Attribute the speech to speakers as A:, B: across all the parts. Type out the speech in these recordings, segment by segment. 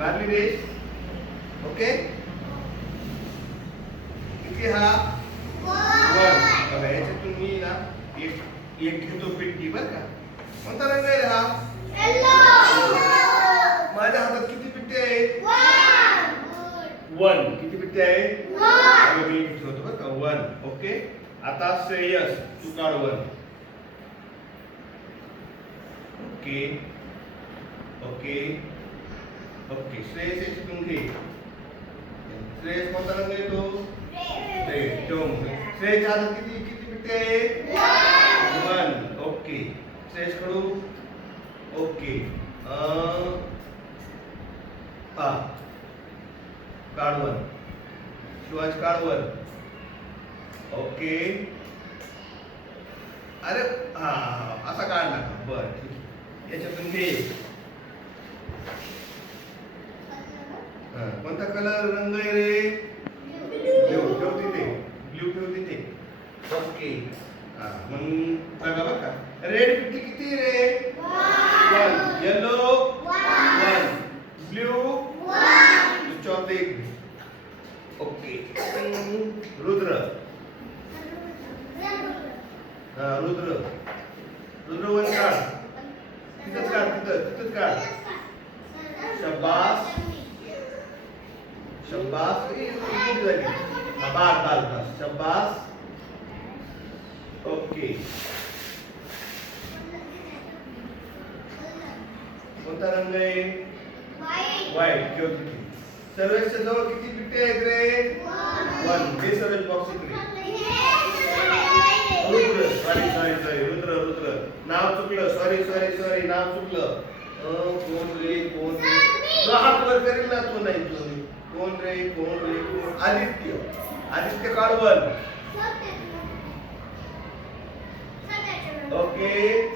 A: मारली race okay? किती हा? वन. याच्यातून मी ना एक एक घेतो पेटी बर का? कोणता रंग आहे हा? माझ्या हातात किती पिट्टे आहेत वन. किती पिट्टे अगं मी ठेवतो बरं का? वन. ओके? आता श्रेयस तू काढ one. Okay. Okay. Okay. Shreyas याच्यातून घे. श्रेयस कोणता रंग येतो श्रेयस हातात किती किती आहेत one okay. Shreyas Kadu okay. अं, हा. काढ वन शिवाज काढ वन ओके. अरे हा असा काढ नका बर ठीक याच्यातून घे. कोणता कलर? रंग आहे रे? ब्ल्यू. ठेव तिथे ब्ल्यू ठेव तिथे ओके. हा. मग बघा बघा रेड पिट्टी किती रे? वन. Yellow one. ब्ल्यू चौथे ओके. रुद्र. हा रुद्र. रुद्र वन काढ. तिथंच काढ तिथं तिथंच काढ. शब्बास शब्बास ए, कुठे झाली हा बास बास शब्बास. ओके. कोणता रंग आहे? व्हाईट ठेव तिथे सर्वेच्या जवळ किती पिट्टे आहेत रे? वन हे सर्वेच बॉक्स इकडे. Rudra. Sorry sorry sorry Rudra Rudra. नाव चुकलं. सॉरी सॉरी सॉरी नाव चुकलं. कोण रे? कोण रे? हात वर करेल ना? तो नाही तो नाही. कोण रे कोण रे? कोण आदित्य. आदित्य काळवण ओके.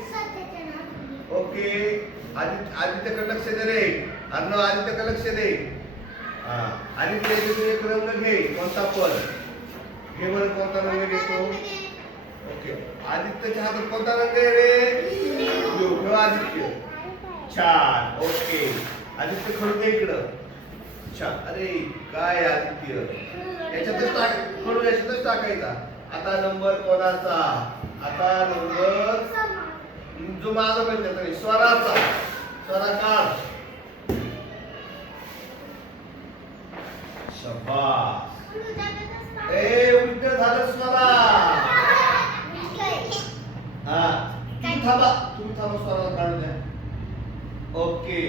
A: ओके. आदित्य आदित्यकडे लक्ष दे रे. अर्णव आदित्यकडे लक्ष दे. हा. आदित्य एक रंग घे. कोणता पण. घे बरं कोणता रंग घेतो. ओके. आदित्यच्या हातात कोणता रंग आहे रे? आदित्य. छान. ओके. आदित्य खडू दे इकडं. छान अरे काय आदित्य? याच्यातच टाक याच्यातच टाकायचा. आता नंबर कोणाचा? आता नंबर जो माझा माहिती नाही स्वराचा. स्वरा काढ शबास ए उलट झालं स्वरा हा तुम्ही थांबा तुम्ही थांबा स्वराला काढून द्या ओके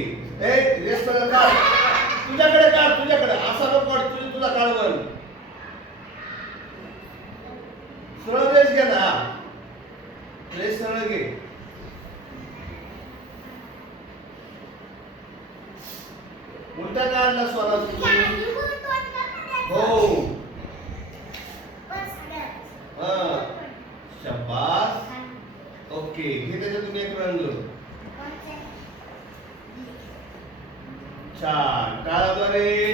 A: ए रेस काढ तुझ्याकडे काढ तुझ्याकडे असा नको काढ तुझी तुझा काढवण सरळ रेस घे ना रेस सरळ घे उलटा काढला स्वरा तुम्ही हो हा शबास ओके घे त्याच्यातून एक रंग छान काळाद्वारे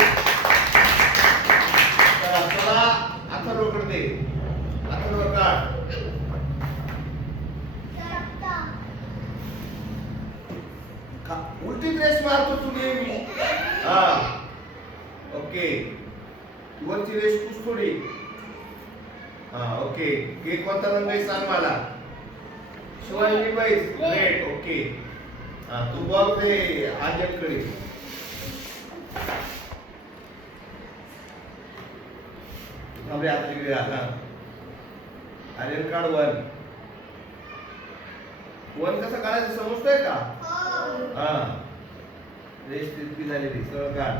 A: चला चला अथर्वकडे दे अथर्व काढ उलटी ड्रेस मारतो तू नेहमी हा. ओके वरची रेस पुस थोडी हा ओके हे कोणता रंग आहे सांग मला. शिवाजी बाईस. रेड ओके हा तू बघ दे आजकडे. थांबे आता तिकडे हा आर्यन कार्ड वन वन कसं काढायचं समजतंय का? हा. रेस तितकी झालेली सरळ काढ.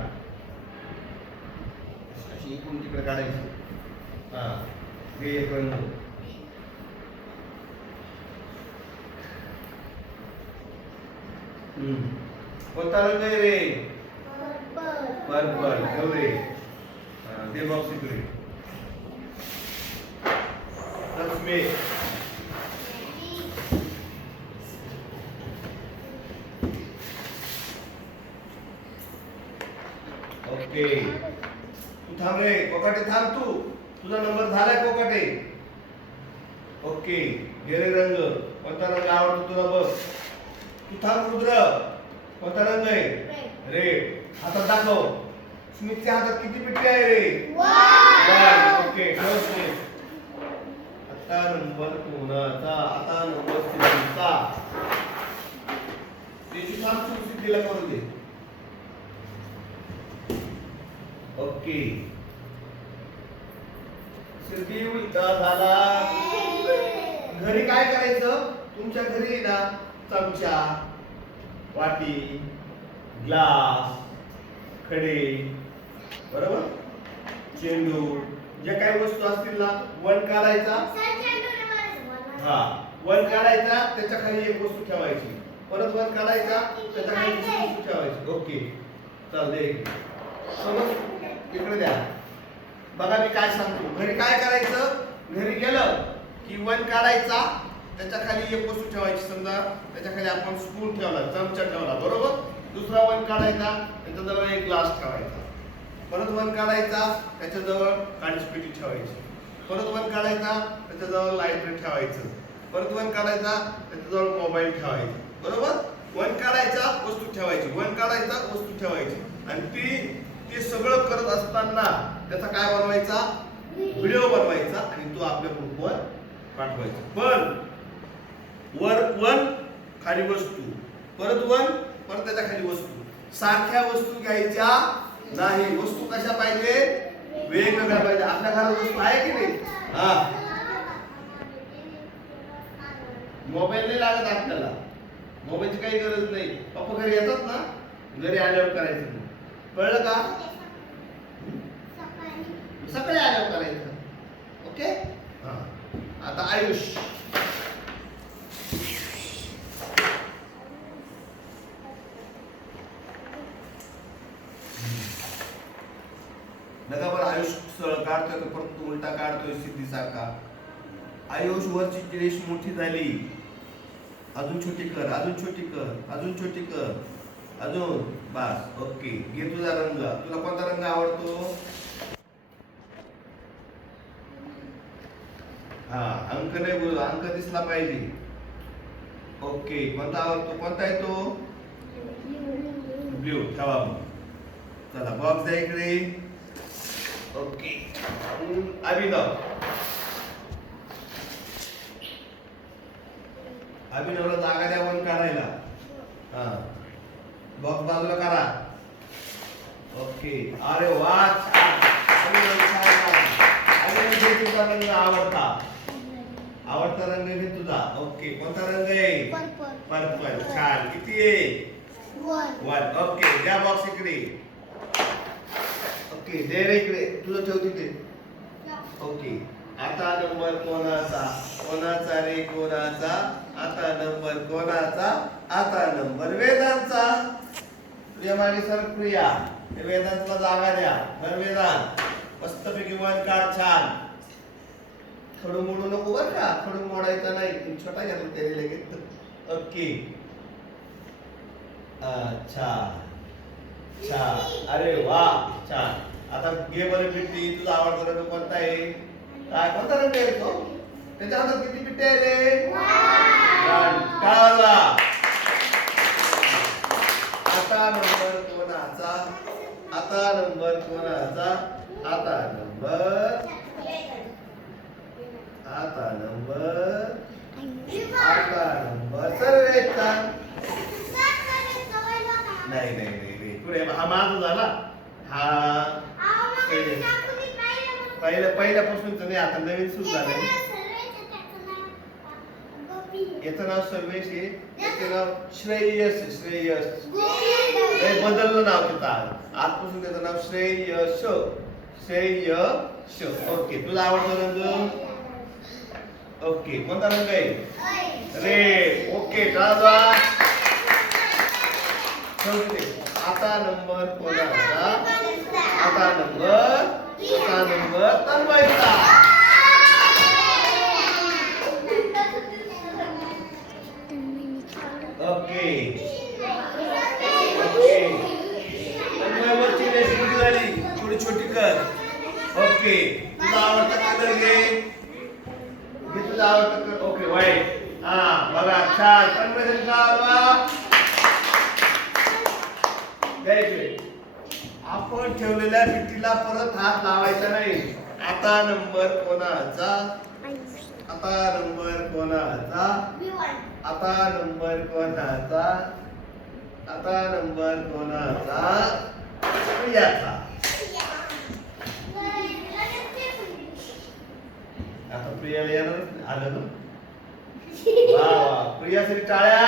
A: अशी इकडून तिकडे काढायची. हा हे एक रंग हम्म. कोणता रंग आहे रे. पर्पल ठेव रे ओके. तू थांब रे कोकाटे थांब तू. तुझा नंबर झालाय कोकाटे. ओके गेरे रंग. कोणता रंग आवडतो तुला बघ. तू थांब रुद्र. कोणता रंग आहे? रेड हातात दाखव. स्मितच्या हातात किती पिट्टी आहे रे? ओके ठेव स्मित. आता नंबर कोणाचा? आता नंबर सिद्धीचा त्याची काम तू सिद्धीला करू दे. ओके. सिद्धी इथं झाला. घरी काय करायचं? तुमच्या घरी ना चमचा वाटी ग्लास खडे बरोबर? चेंडू ज्या काही वस्तू असतील ना वन काढायचा. हा वन काढायचा त्याच्याखाली एक वस्तू ठेवायची. परत वन काढायचा त्याच्याखाली दुसरी वस्तू ठेवायची. ओके. चालते समज इकडे द्या. बघा मी काय सांगतो. घरी काय करायचं? घरी गेलं की वन काढायचा त्याच्याखाली एक वस्तू ठेवायची समजा त्याच्याखाली आपण स्पून ठेवला चमचा ठेवला बरोबर? दुसरा वन काढायचा त्याच्याजवळ एक ग्लास ठेवायचा. परत वन काढायचा त्याच्याजवळ काळीच पेटी ठेवायची. परत वन काढायचा त्याच्याजवळ लायब्ररी ठेवायचं. परत वन काढायचा त्याच्याजवळ मोबाईल ठेवायचा. बरोबर? वन काढायचा वस्तू ठेवायची. वन काढायचा वस्तू ठेवायची. आणि ती ते सगळं करत असताना त्याचा काय बनवायचा? व्हिडिओ बनवायचा आणि तो आपल्या ग्रुपवर पाठवायचा. पण वर वन खाली वस्तू. परत वन परत त्याच्याखाली वस्तू. सारख्या वस्तू घ्यायच्या नाही. वस्तू कशा पाहिजे? वेगवेगळ्या पाहिजे. आपल्या घरात वस्तू आहे की नाही? हा. मोबाईल नाही लागत आपल्याला. मोबाईलची काही गरज नाही. पप्पा घरी येतात ना? घरी आल्यावर करायचं. नाही. कळलं का? सकाळी आल्यावर करायचं. ओके? हा. आता आयुष. नका बरं आयुष सरळ काढतोय का? परत तू उलटा काढतोय सिद्धीसारखा. आयुष वरची रेष मोठी झाली. अजून छोटी कर अजून छोटी कर अजून छोटी कर. अजून. बस ओके. घे तुझा रंग. तुला कोणता रंग आवडतो? हा अंक नाही बोल. अंक दिसला पाहिजे. ओके. कोणता आवडतो? कोणता आहे तो? ब्ल्यू. ठेवा मग. चला बॉक्स द्या इकडे. ओके. अभिनव. अभिनवला जागा द्या पण काढायला. हा. बॉक्स बाजूला करा. ओके. अरे वा छान. अभिनव छान. अभिनव घे तुझा रंग आवडता. आवडता रंग घे तुझा. ओके. कोणता रंग आहे? पर्पल छान. किती आहे? One okay. द्या बॉक्स इकडे. ओके. दे रे इकडे. तुझं ठेव तिथे. ओके. आता नंबर कोणाचा? कोणाचा रे? कोणाचा? आता नंबर कोणाचा? आता नंबर वेदांचा. प्रियमाने सर प्रिया हे वेदांतला जागा द्या. तर वेदांत. मस्तपैकी वन काढ छान. खडू मोडू नको बर का? खडू मोडायचा नाही. छोटा घ्या त्याने लगेच. ओके. अच्छा. छान अरे वा. छान. आता घे बरं पिट्टी तुझा आवडता रंग कोणता आहे? काय? कोणता रंग आहे तो? त्याच्या हातात किती पिट्टे आहे रे आता नंबर कोणाचा? आता नंबर कोणाचा? आता नंबर आता नंबर आता नंबर. सर्वेचा नाही नाही नाही पुढे हा माझा झाला. हा. पहिल्या पहिल्यापासूनच नाही आता नवीन सुरू झालंय. याचं नाव सर्वेश आहे याचं नाव श्रेयस श्रेयस. नाही बदललं नाव त्याचं आज आजपासून त्याचं नाव श्रेयश श्रेयश ओके. तुला आवडतं रंग ओके. कोणता रंग आहे? Red okay. ठेवते आता नंबर कोणाचा? आता नंबर आता नंबर तन्मयचा ओके ओके तन्मयवरची रेसिपी झाली थोडी छोटी कर. ओके तुझा आवडता कलर घे. घे तुझा आवडता कलर ओके वाईट हा बघा छान. तन्मय का द्या इकडे आपण ठेवलेल्या भिंतीला परत हात लावायचा नाही. आता नंबर कोणाचा? आता नंबर कोणाचा? आता नंबर कोणाचा? आता नंबर कोणाचा? प्रियाचा. प्रियाला येणार आलं ना वा वा प्रियासाठी टाळ्या!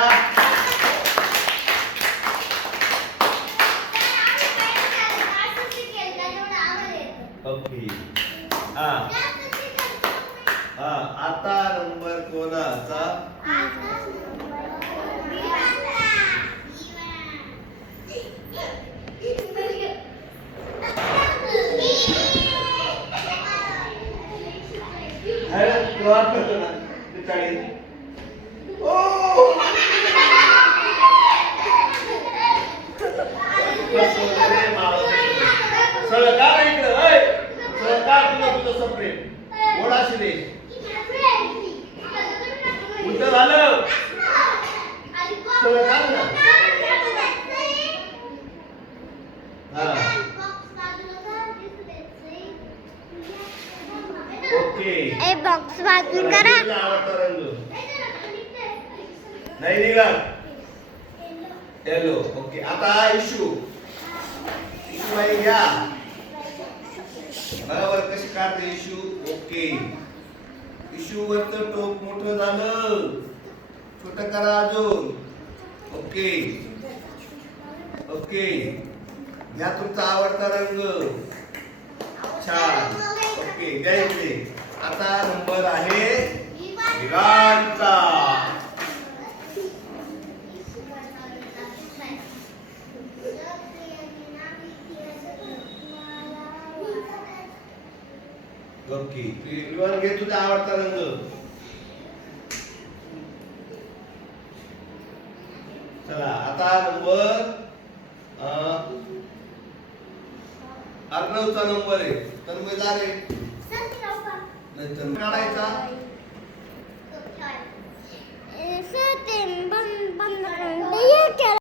A: ओके. हा. हा आता नंबर कोणाचा? अरे करतो ना ते चाळीस ओ बस वगैरे मावळते. सरळ का रे इकडं ओय? सरळ का तुझं तुझं सप्रेम ओढाशी दे उलट झालं सरळ का ना हा ओके.
B: ए बॉक्स
A: चला,
B: करा.
A: तुझा आवडता रंग. नाही निघाल. Yellow okay. आता इशू इशू बाई घ्या बरोबर कशी काढते इशू ओके. इशू वरचं टोक मोठं झालं. छोट करा अजून. ओके. ओके. घ्या तुमचा आवडता रंग. छान. ओके द्या इकडे आता नंबर आहे विराटचा. ओके विमान घे तुझा आवडता रंग. चला आता नंबर अं, अर्णवचा नंबर आहे. तन्मय जा रे. नाही तन्मय काढायचा.